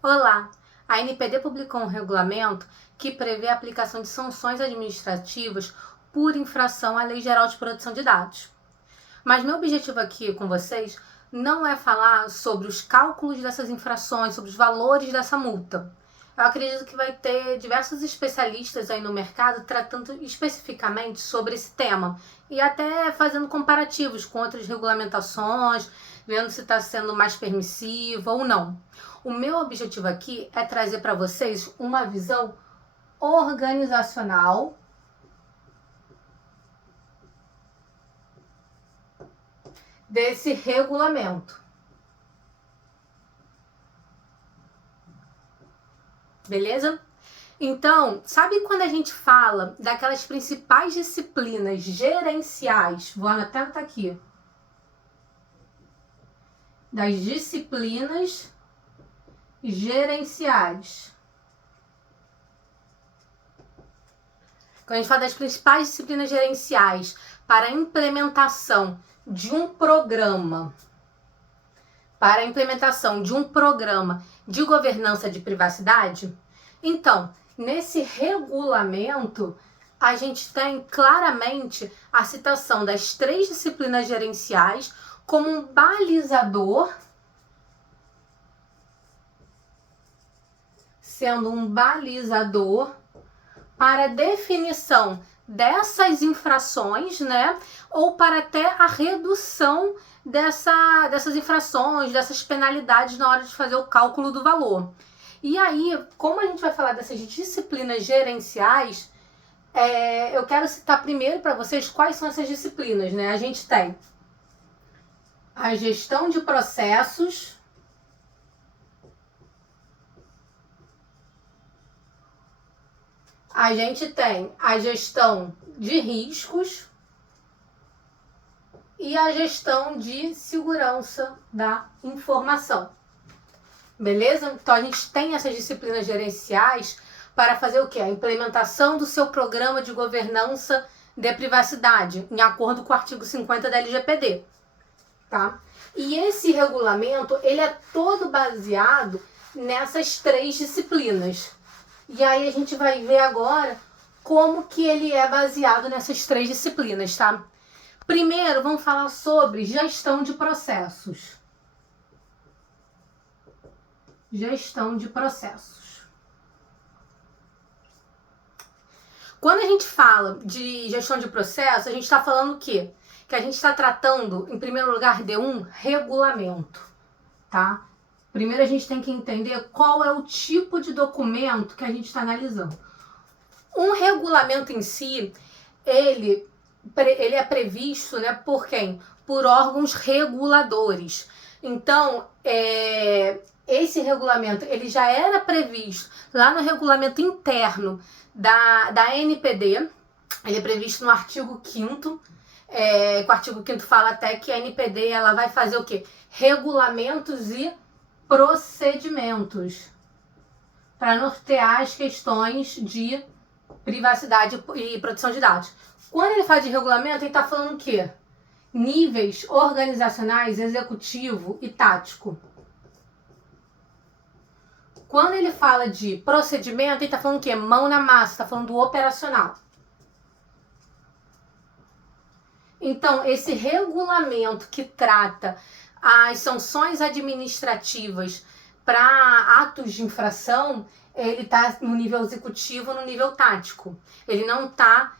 Olá! A NPD publicou um regulamento que prevê a aplicação de sanções administrativas por infração à Lei Geral de Proteção de Dados. Mas meu objetivo aqui com vocês não é falar sobre os cálculos dessas infrações, sobre os valores dessa multa. Eu acredito que vai ter diversos especialistas aí no mercado tratando especificamente sobre esse tema e até fazendo comparativos com outras regulamentações, vendo se está sendo mais permissivo ou não. O meu objetivo aqui é trazer para vocês uma visão organizacional desse regulamento. Beleza? Então, sabe quando a gente fala daquelas principais disciplinas gerenciais? Vou até anotar aqui. Das disciplinas gerenciais. Quando a gente fala das principais disciplinas gerenciais para a implementação de um programa, de governança de privacidade, então, nesse regulamento, a gente tem claramente a citação das 3 disciplinas gerenciais como um balizador, sendo um balizador para a definição dessas infrações, né? Ou para até a redução dessas infrações, dessas penalidades na hora de fazer o cálculo do valor. E aí, como a gente vai falar dessas disciplinas gerenciais, eu quero citar primeiro para vocês quais são essas disciplinas, né? A gente tem a gestão de processos, a gente tem a gestão de riscos e a gestão de segurança da informação. Beleza? Então a gente tem essas disciplinas gerenciais para fazer o quê? A implementação do seu programa de governança de privacidade, em acordo com o artigo 50 da LGPD. Tá? E esse regulamento, ele é todo baseado nessas 3 disciplinas. E aí a gente vai ver agora como que ele é baseado nessas 3 disciplinas, tá? Primeiro, vamos falar sobre gestão de processos. Gestão de processos. Quando a gente fala de gestão de processos, a gente está falando o quê? Que a gente está tratando, em primeiro lugar, de um regulamento, tá? Primeiro a gente tem que entender qual é o tipo de documento que a gente está analisando. Um regulamento em si, ele é previsto, né, por quem? Por órgãos reguladores. Então, esse regulamento, ele já era previsto lá no regulamento interno da NPD, ele é previsto no artigo 5º, o artigo 5º fala até que a NPD ela vai fazer o quê? Regulamentos e procedimentos para nortear as questões de privacidade e proteção de dados. Quando ele fala de regulamento, ele está falando o quê? Níveis organizacionais, executivo e tático. Quando ele fala de procedimento, ele está falando o quê? Mão na massa, está falando do operacional. Então, esse regulamento que trata as sanções administrativas para atos de infração, ele está no nível executivo, no nível tático. Ele não está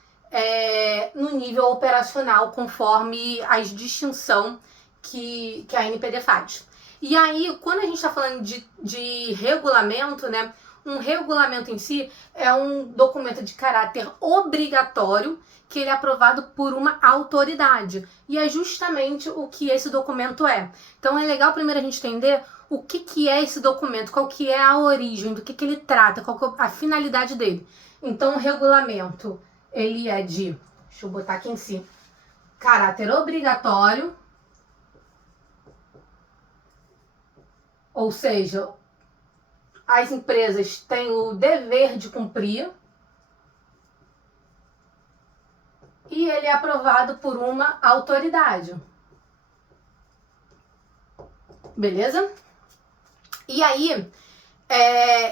no nível operacional, conforme a distinção que a NPD faz. E aí, quando a gente está falando de regulamento, né, um regulamento em si é um documento de caráter obrigatório que ele é aprovado por uma autoridade. E é justamente o que esse documento é. Então é legal primeiro a gente entender o que é esse documento, qual que é a origem, do que ele trata, qual que é a finalidade dele. Então o regulamento, ele é de, deixa eu botar aqui em cima, caráter obrigatório, ou seja, as empresas têm o dever de cumprir, e ele é aprovado por uma autoridade. Beleza? E aí,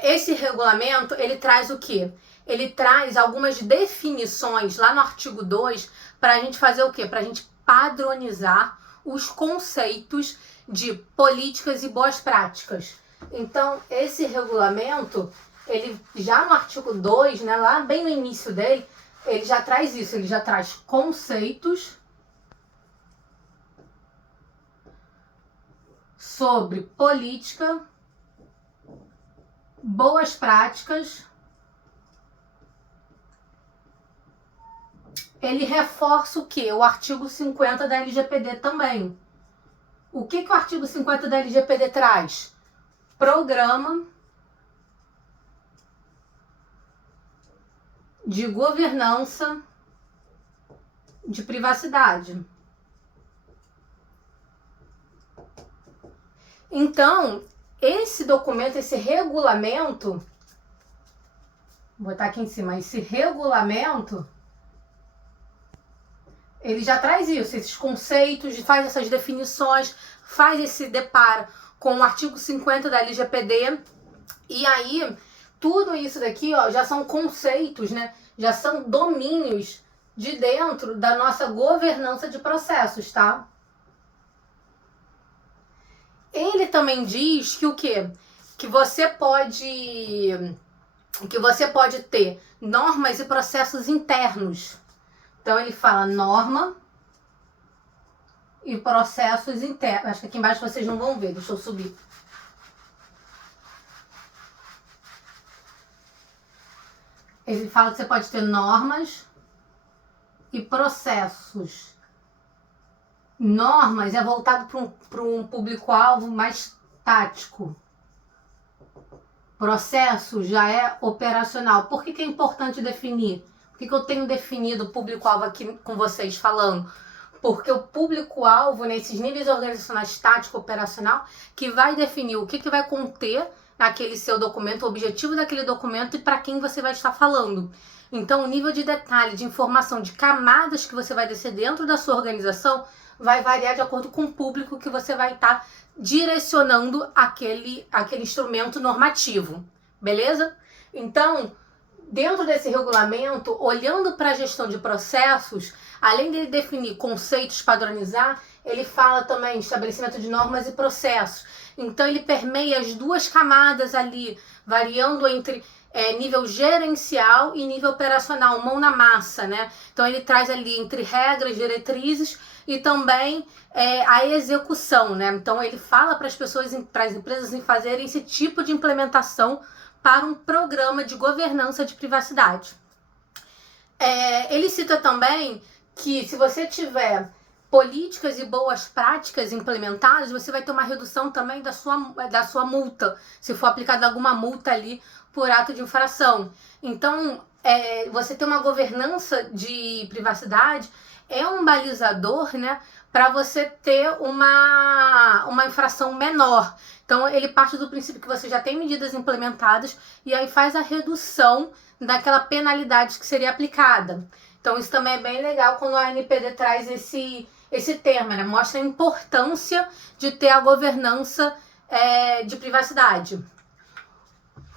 Esse regulamento, ele traz o quê? Ele traz algumas definições lá no artigo 2 para a gente fazer o quê? Para a gente padronizar os conceitos de políticas e boas práticas. Então, esse regulamento, ele já no artigo 2, né, lá bem no início dele, ele já traz isso, ele já traz conceitos sobre política, boas práticas. Ele reforça o quê? O artigo 50 da LGPD também. O que o artigo 50 da LGPD traz? Programa de governança de privacidade. Então, esse documento, esse regulamento, vou botar aqui em cima, esse regulamento, ele já traz isso, esses conceitos, faz essas definições, faz esse deparo com o artigo 50 da LGPD, e aí, tudo isso daqui, ó, já são conceitos, né? Já são domínios de dentro da nossa governança de processos, tá? Ele também diz que o quê? Que você pode ter normas e processos internos. Então ele fala norma e processos internos. Acho que aqui embaixo vocês não vão ver, deixa eu subir. Ele fala que você pode ter normas e processos. Normas é voltado para um público-alvo mais tático. Processo já é operacional. Por que é importante definir? Por que eu tenho definido o público-alvo aqui com vocês falando? Porque o público-alvo, nesses níveis organizacionais tático operacional, que vai definir o que vai conter naquele seu documento, o objetivo daquele documento e para quem você vai estar falando. Então, o nível de detalhe, de informação, de camadas que você vai descer dentro da sua organização vai variar de acordo com o público que você vai estar direcionando aquele instrumento normativo, beleza? Então, dentro desse regulamento, olhando para a gestão de processos, além dele definir conceitos, padronizar, ele fala também estabelecimento de normas e processos. Então, ele permeia as duas camadas ali, variando entre nível gerencial e nível operacional, mão na massa, né? Então, ele traz ali entre regras, diretrizes e também a execução, né? Então, ele fala para as pessoas, para as empresas em fazerem esse tipo de implementação para um programa de governança de privacidade. Ele cita também que se você tiver políticas e boas práticas implementadas, você vai ter uma redução também da sua multa, se for aplicada alguma multa ali por ato de infração. Então, você ter uma governança de privacidade é um balizador, né, para você ter uma infração menor. Então, ele parte do princípio que você já tem medidas implementadas e aí faz a redução daquela penalidade que seria aplicada. Então, isso também é bem legal quando a ANPD traz esse termo, né? Mostra a importância de ter a governança de privacidade.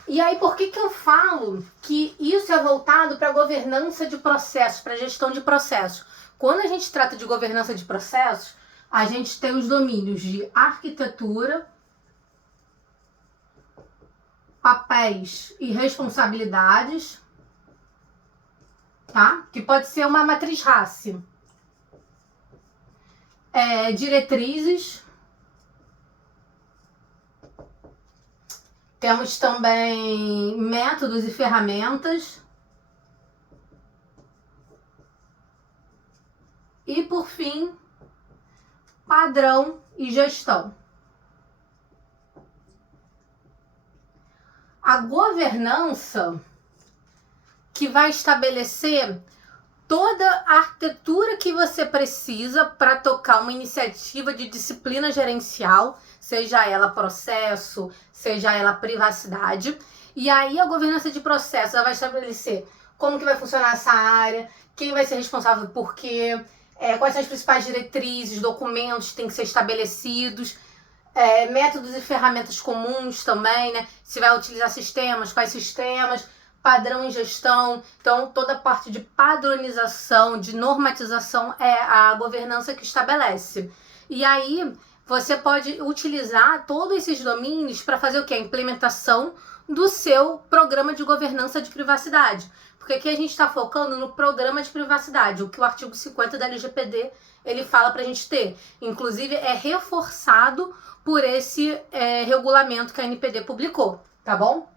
E aí, por que eu falo que isso é voltado para a governança de processos, para a gestão de processos? Quando a gente trata de governança de processos, a gente tem os domínios de arquitetura, papéis e responsabilidades, tá? Que pode ser uma matriz RACI. Diretrizes. Temos também métodos e ferramentas. E, por fim, padrão e gestão. A governança que vai estabelecer toda a arquitetura que você precisa para tocar uma iniciativa de disciplina gerencial, seja ela processo, seja ela privacidade. E aí a governança de processo ela vai estabelecer como que vai funcionar essa área, quem vai ser responsável por quê, quais são as principais diretrizes, documentos que têm que ser estabelecidos, Métodos e ferramentas comuns também, né? Se vai utilizar sistemas, quais sistemas, padrão em gestão. Então, toda a parte de padronização, de normatização é a governança que estabelece. E aí, você pode utilizar todos esses domínios para fazer o quê? A implementação do seu programa de governança de privacidade. Porque aqui a gente está focando no programa de privacidade, o que o artigo 50 da LGPD ele fala para a gente ter. Inclusive, é reforçado por esse regulamento que a NPD publicou, tá bom?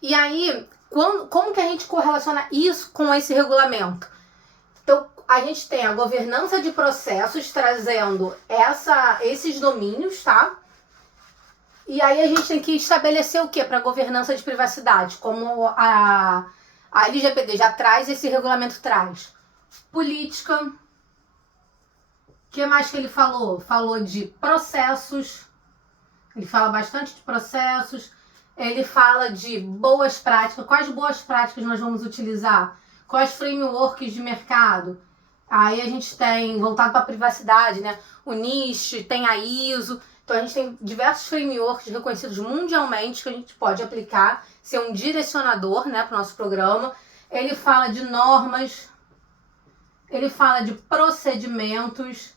E aí, como que a gente correlaciona isso com esse regulamento? Então, a gente tem a governança de processos trazendo esses domínios, tá? E aí a gente tem que estabelecer o que para governança de privacidade? Como a LGPD já traz, esse regulamento traz. Política. O que mais que ele falou? Falou de processos. Ele fala bastante de processos. Ele fala de boas práticas. Quais boas práticas nós vamos utilizar? Quais frameworks de mercado? Aí a gente tem, voltado para a privacidade, né? O NIST, tem a ISO. Então a gente tem diversos frameworks reconhecidos mundialmente que a gente pode aplicar, ser um direcionador, né, para o nosso programa. Ele fala de normas, ele fala de procedimentos.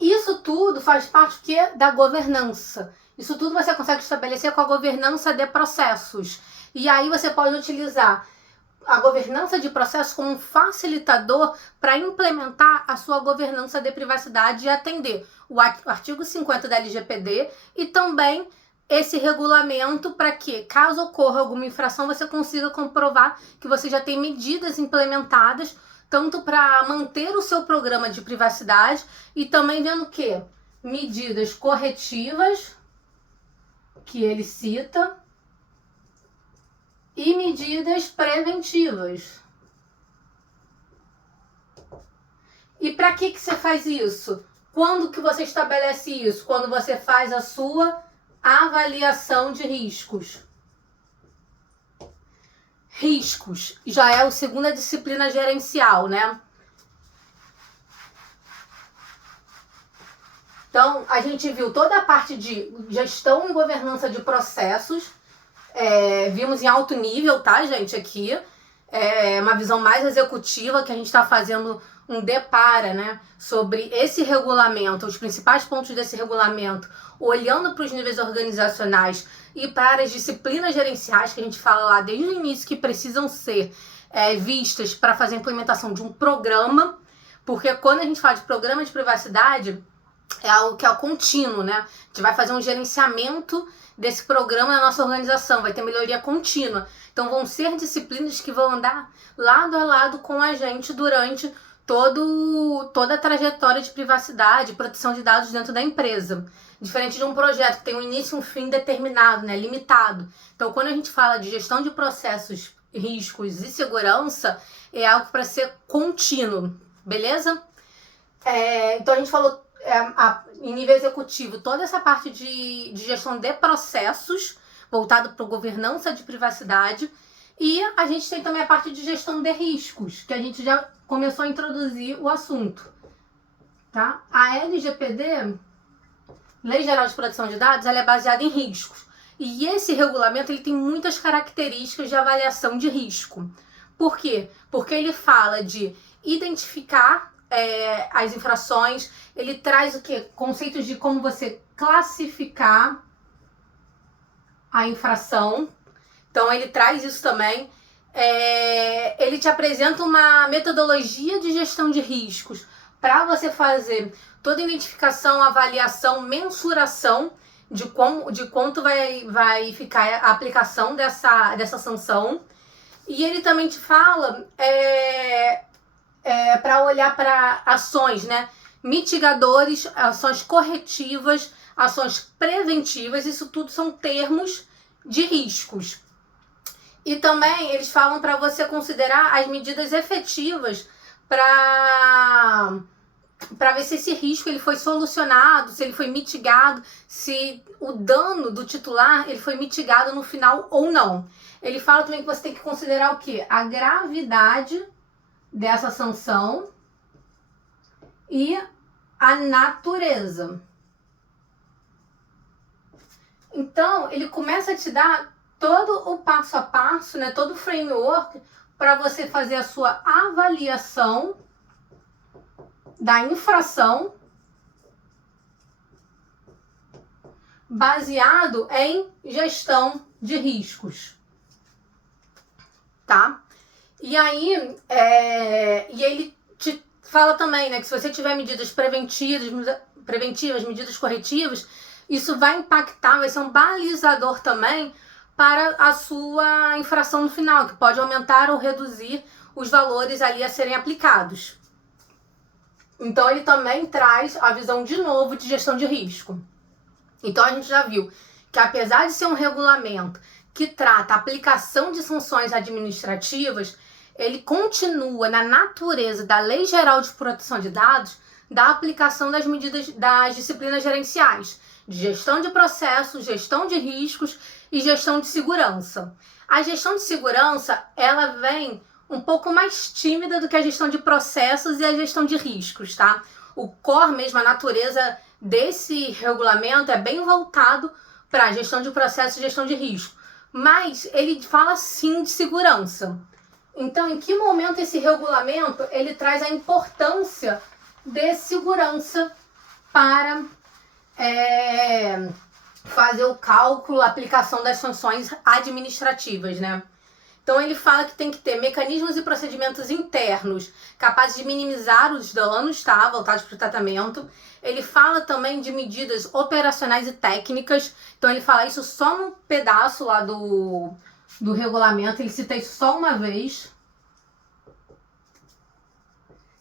Isso tudo faz parte da governança. Isso tudo você consegue estabelecer com a governança de processos. E aí você pode utilizar a governança de processos como um facilitador para implementar a sua governança de privacidade e atender o artigo 50 da LGPD e também esse regulamento para que, caso ocorra alguma infração, você consiga comprovar que você já tem medidas implementadas, tanto para manter o seu programa de privacidade e também vendo o quê? Medidas corretivas, que ele cita, e medidas preventivas. E para que você faz isso? Quando que você estabelece isso? Quando você faz a sua avaliação de riscos. Riscos já é a segunda disciplina gerencial, né? Então, a gente viu toda a parte de gestão e governança de processos. Vimos em alto nível, tá, gente, aqui. Uma visão mais executiva que a gente está fazendo um depara, né, sobre esse regulamento, os principais pontos desse regulamento, olhando para os níveis organizacionais e para as disciplinas gerenciais que a gente fala lá desde o início que precisam ser vistas para fazer a implementação de um programa, porque quando a gente fala de programa de privacidade, é algo que é contínuo, né? A gente vai fazer um gerenciamento desse programa na nossa organização, vai ter melhoria contínua. Então vão ser disciplinas que vão andar lado a lado com a gente durante toda a trajetória de privacidade e proteção de dados dentro da empresa. Diferente de um projeto que tem um início e um fim determinado, né, limitado. Então quando a gente fala de gestão de processos, riscos e segurança, é algo para ser contínuo, beleza? Então a gente falou em nível executivo, toda essa parte de gestão de processos, voltado para a governança de privacidade, e a gente tem também a parte de gestão de riscos, que a gente já começou a introduzir o assunto. Tá? A LGPD, Lei Geral de Proteção de Dados, ela é baseada em riscos. E esse regulamento ele tem muitas características de avaliação de risco. Por quê? Porque ele fala de identificar as infrações, ele traz o quê? Conceitos de como você classificar a infração. Então ele traz isso também. Ele te apresenta uma metodologia de gestão de riscos para você fazer toda a identificação, avaliação, mensuração de quanto vai ficar a aplicação dessa sanção. E ele também te fala para olhar para ações, né? Mitigadores, ações corretivas, ações preventivas, isso tudo são termos de riscos. E também eles falam para você considerar as medidas efetivas para ver se esse risco ele foi solucionado, se ele foi mitigado, se o dano do titular ele foi mitigado no final ou não. Ele fala também que você tem que considerar o quê? A gravidade dessa sanção e a natureza. Então, ele começa a te dar todo o passo a passo, né, todo o framework para você fazer a sua avaliação da infração baseado em gestão de riscos, tá? E aí, e ele te fala também, né, que se você tiver medidas preventivas, medidas corretivas, isso vai impactar, vai ser um balizador também para a sua infração no final, que pode aumentar ou reduzir os valores ali a serem aplicados. Então ele também traz a visão de novo de gestão de risco. Então a gente já viu que apesar de ser um regulamento que trata a aplicação de sanções administrativas, ele continua na natureza da Lei Geral de Proteção de Dados da aplicação das medidas das disciplinas gerenciais, de gestão de processos, gestão de riscos e gestão de segurança. A gestão de segurança, ela vem um pouco mais tímida do que a gestão de processos e a gestão de riscos, tá? O core mesmo, a natureza desse regulamento é bem voltado para a gestão de processos e gestão de risco. Mas ele fala sim de segurança. Então, em que momento esse regulamento ele traz a importância de segurança para fazer o cálculo, a aplicação das sanções administrativas, né? Então ele fala que tem que ter mecanismos e procedimentos internos capazes de minimizar os danos, tá? Voltados para o tratamento. Ele fala também de medidas operacionais e técnicas. Então ele fala isso só num pedaço lá do regulamento. Ele cita isso só uma vez.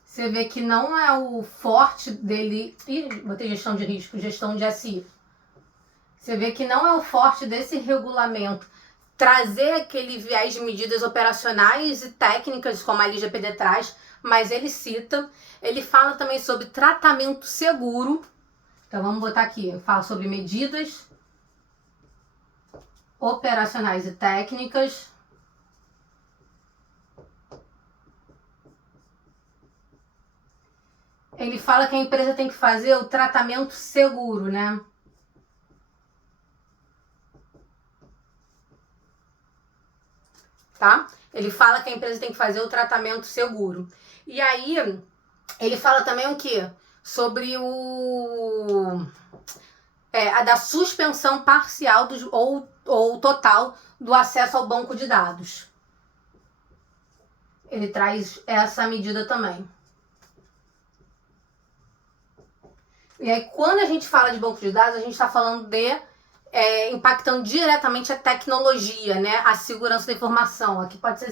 Você vê que não é o forte dele. Ih, botei gestão de risco, gestão de SI. Você vê que não é o forte desse regulamento trazer aquele viés de medidas operacionais e técnicas, como a LGPD traz, mas ele cita. Ele fala também sobre tratamento seguro. Então vamos botar aqui, fala sobre medidas operacionais e técnicas. Ele fala que a empresa tem que fazer o tratamento seguro, né? Tá? Ele fala que a empresa tem que fazer o tratamento seguro. E aí, ele fala também o quê? Sobre a da suspensão parcial ou total do acesso ao banco de dados. Ele traz essa medida também. E aí, quando a gente fala de banco de dados, a gente está falando de impactando diretamente a tecnologia, né? A segurança da informação. Aqui pode ser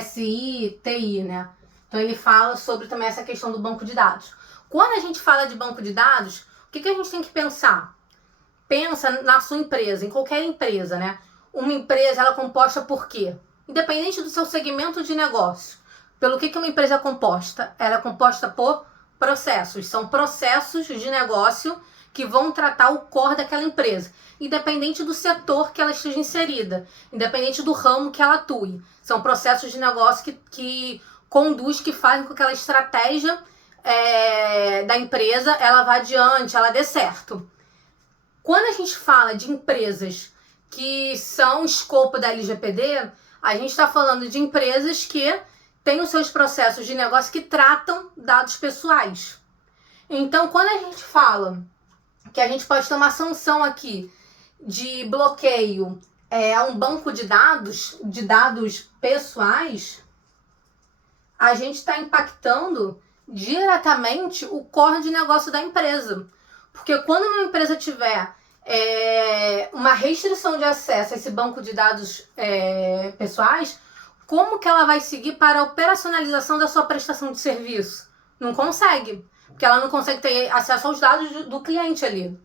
SI, TI, né? Então ele fala sobre também essa questão do banco de dados. Quando a gente fala de banco de dados, o que a gente tem que pensar? Pensa na sua empresa, em qualquer empresa, né? Uma empresa, ela é composta por quê? Independente do seu segmento de negócio. Pelo que uma empresa é composta? Ela é composta por processos. São processos de negócio que vão tratar o core daquela empresa, independente do setor que ela esteja inserida, independente do ramo que ela atue. São processos de negócio que conduz, que fazem com que aquela estratégia da empresa ela vá adiante, ela dê certo. Quando a gente fala de empresas que são escopo da LGPD, a gente está falando de empresas que têm os seus processos de negócio que tratam dados pessoais. Então, quando a gente fala que a gente pode ter uma sanção aqui de bloqueio a um banco de dados pessoais, a gente está impactando diretamente o core de negócio da empresa. Porque quando uma empresa tiver uma restrição de acesso a esse banco de dados pessoais, como que ela vai seguir para a operacionalização da sua prestação de serviço? Não consegue. Porque ela não consegue ter acesso aos dados do cliente ali.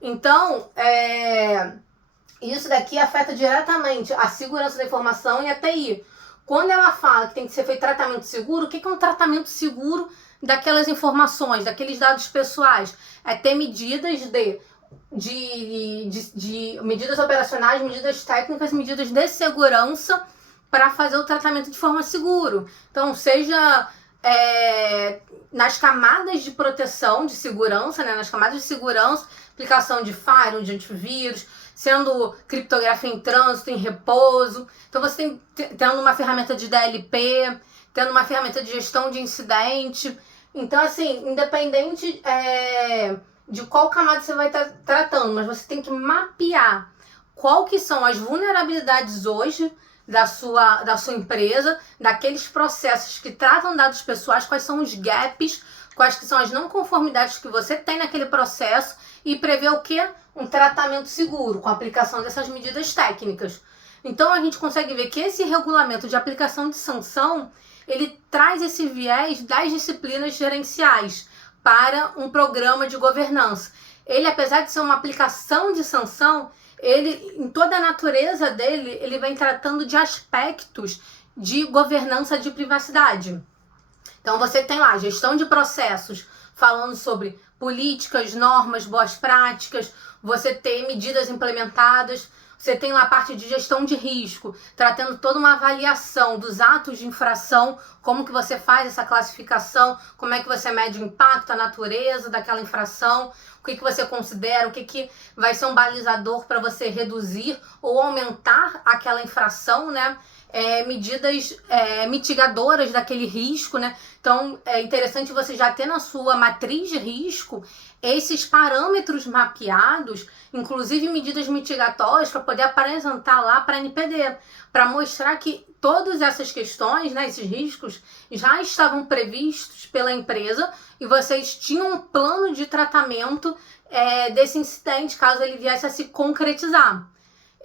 Então, isso daqui afeta diretamente a segurança da informação e a TI. Quando ela fala que tem que ser feito tratamento seguro, o que é um tratamento seguro daquelas informações, daqueles dados pessoais? É ter medidas de medidas operacionais, medidas técnicas, medidas de segurança para fazer o tratamento de forma segura. Então, seja nas camadas de proteção, de segurança, né? Nas camadas de segurança, aplicação de firewall, de antivírus, sendo criptografia em trânsito, em repouso. Então você tendo uma ferramenta de DLP, tendo uma ferramenta de gestão de incidente. Então, assim, independente de qual camada você vai estar tratando, mas você tem que mapear qual que são as vulnerabilidades hoje da sua empresa, daqueles processos que tratam dados pessoais, quais são os gaps, quais que são as não conformidades que você tem naquele processo e prever o quê? Um tratamento seguro, com a aplicação dessas medidas técnicas. Então a gente consegue ver que esse regulamento de aplicação de sanção, ele traz esse viés das disciplinas gerenciais para um programa de governança. Ele, apesar de ser uma aplicação de sanção, ele, em toda a natureza dele, ele vem tratando de aspectos de governança de privacidade. Então você tem lá gestão de processos, falando sobre políticas, normas, boas práticas, você tem medidas implementadas, você tem lá a parte de gestão de risco, tratando toda uma avaliação dos atos de infração, como que você faz essa classificação, como é que você mede o impacto, a natureza daquela infração, o que você considera, o que vai ser um balizador para você reduzir ou aumentar aquela infração, né? Medidas mitigadoras daquele risco, né? Então é interessante você já ter na sua matriz de risco esses parâmetros mapeados, inclusive medidas mitigatórias, para poder apresentar lá para a NPD, para mostrar que todas essas questões, né, esses riscos, já estavam previstos pela empresa e vocês tinham um plano de tratamento desse incidente, caso ele viesse a se concretizar.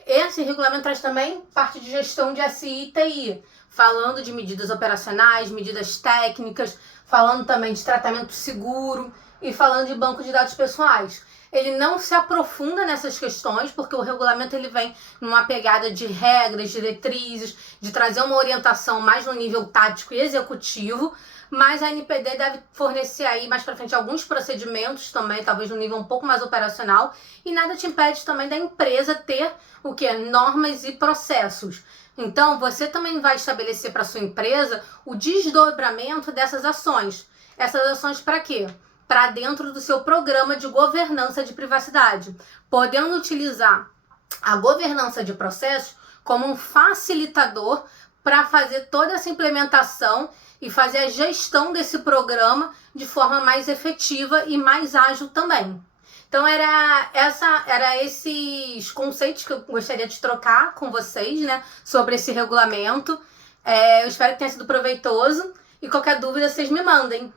Esse regulamento traz também parte de gestão de SI e TI, falando de medidas operacionais, medidas técnicas, falando também de tratamento seguro e falando de banco de dados pessoais. Ele não se aprofunda nessas questões, porque o regulamento ele vem numa pegada de regras, diretrizes, de trazer uma orientação mais no nível tático e executivo, mas a NPD deve fornecer aí mais para frente alguns procedimentos também, talvez no nível um pouco mais operacional, e nada te impede também da empresa ter o que? Normas e processos. Então, você também vai estabelecer para sua empresa o desdobramento dessas ações. Essas ações para quê? Para dentro do seu programa de governança de privacidade, podendo utilizar a governança de processos como um facilitador para fazer toda essa implementação e fazer a gestão desse programa de forma mais efetiva e mais ágil também. Então era esses conceitos que eu gostaria de trocar com vocês, né, sobre esse regulamento. Eu espero que tenha sido proveitoso e qualquer dúvida vocês me mandem.